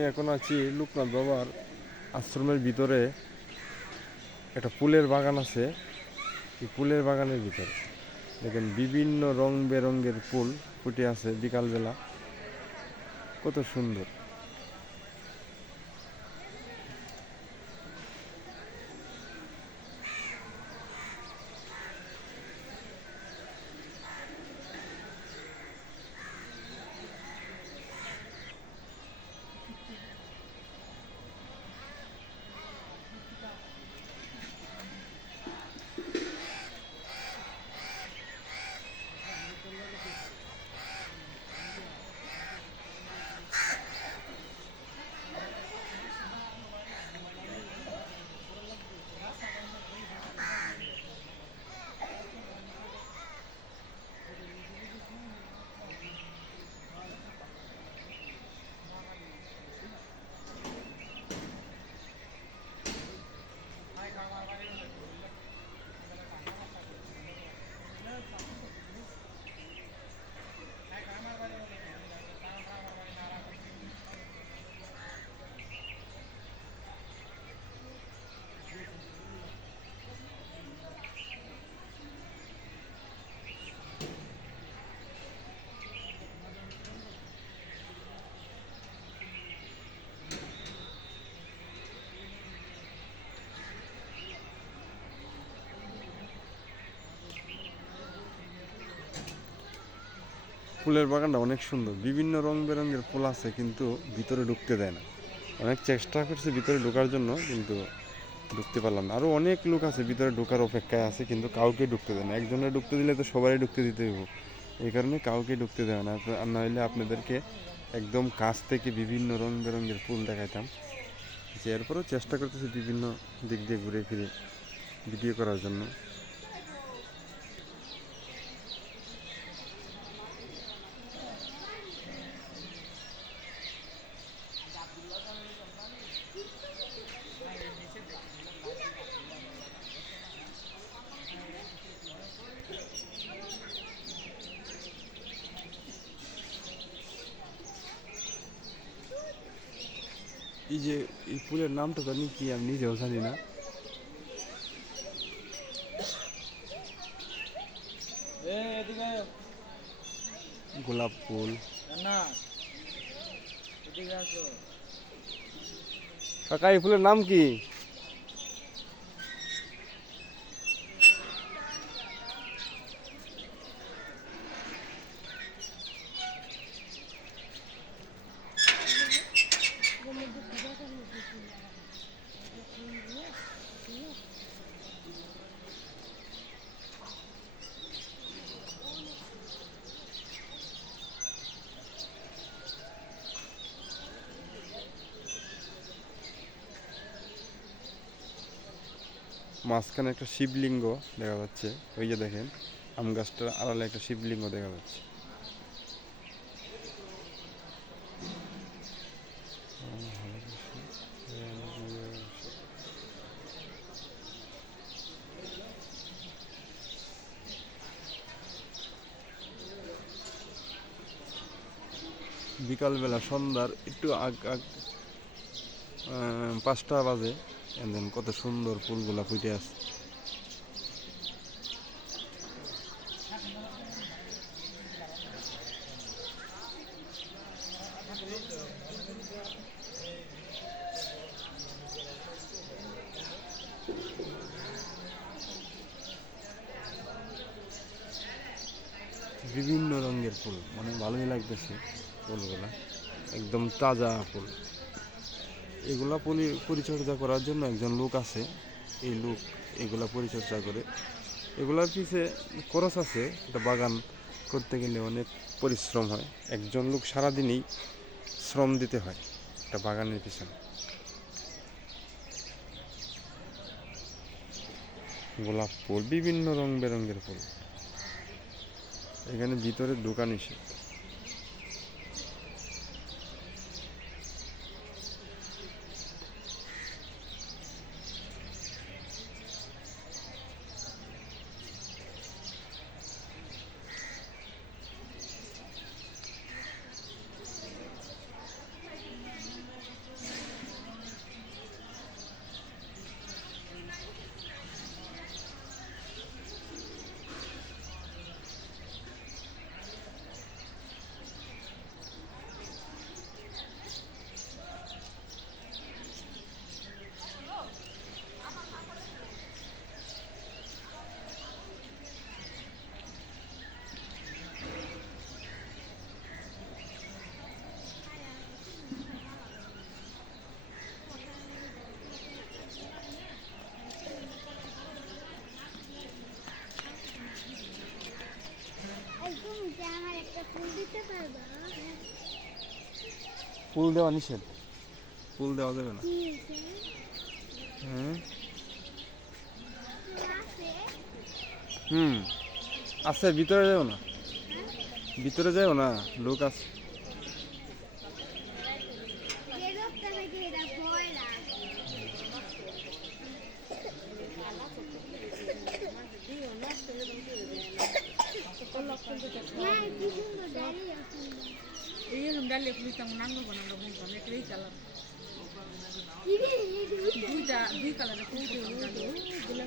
আমি এখন আছি লোকনাথ বাবার আশ্রমের ভিতরে। একটা ফুলের বাগান আছে। এই ফুলের বাগানের ভিতরে দেখেন বিভিন্ন রং বেরঙের ফুল ফুটে আছে বিকালবেলা, কত সুন্দর। ফুলের বাগানটা অনেক সুন্দর, বিভিন্ন রং বেরঙের ফুল আছে, কিন্তু ভিতরে ঢুকতে দেয় না। অনেক চেষ্টা করছি ভিতরে ঢোকার জন্য, কিন্তু ঢুকতে পারলাম না। আরও অনেক লোক আছে ভিতরে ঢোকার অপেক্ষায় আছে, কিন্তু কাউকে ঢুকতে দেয় না। একজনের ঢুকতে দিলে তো সবাই ঢুকতে দিতে হইব, এই কারণে কাউকে ঢুকতে দেয় না। আর নইলে আপনাদেরকে একদম কাছ থেকে বিভিন্ন রং বেরঙের ফুল দেখাইতাম। যে এরপরেও চেষ্টা করতেছি বিভিন্ন দিক দিয়ে ঘুরে ফিরে ভিডিও করার জন্য। এই যে এই ফুলের নামটা জানি কি, আমি নিজেও জানি না। গোলাপ ফুল। কাকা এই ফুলের নাম কি? মাঝখানে একটা শিবলিঙ্গ দেখা যাচ্ছে, ওই যে দেখেন আম গাছটার আড়ালে একটা শিবলিঙ্গ দেখা যাচ্ছে। বিকালবেলা সন্ধ্যার একটু আগ আগ 5টা বাজে, দেন কত সুন্দর ফুলগুলা ফুটে আছে। বিভিন্ন রঙের ফুল, মানে ভালোই লাগতেছে ফুলগুলা, একদম তাজা ফুল। এগুলা পরিচর্যা করার জন্য একজন লোক আছে, এই লোক এগুলা পরিচর্যা করে। এগুলার পিছে খরচ আছে, একটা বাগান করতে গেলে অনেক পরিশ্রম হয়। একজন লোক সারাদিনই শ্রম দিতে হয় একটা বাগানের পিছনে। গোলাপ ফুল, বিভিন্ন রং বেরঙের ফুল। এখানে ভিতরে দোকান এসে ফুল দেওয়া নিষেধ, ফুল দেওয়া যাবে না। হ্যাঁ হুম আছে, ভিতরে যাও না, ভিতরে যাও না, লোক আছে। এইরকম ডালে পুলিশ তেমন আনবো না, আমরা বলবো না এটাই কালার, দুই কালারের ফুল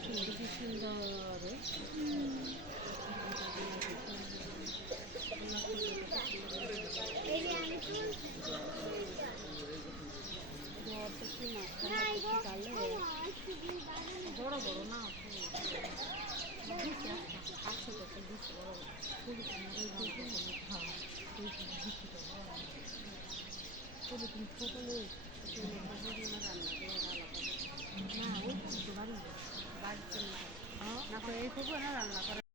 কিন্তু সুন্দর। বড় বড় না একশো টাকা দিচ্ছে বড় বড় না ওই বাড়ি বাড়িতে না এই রান্না করে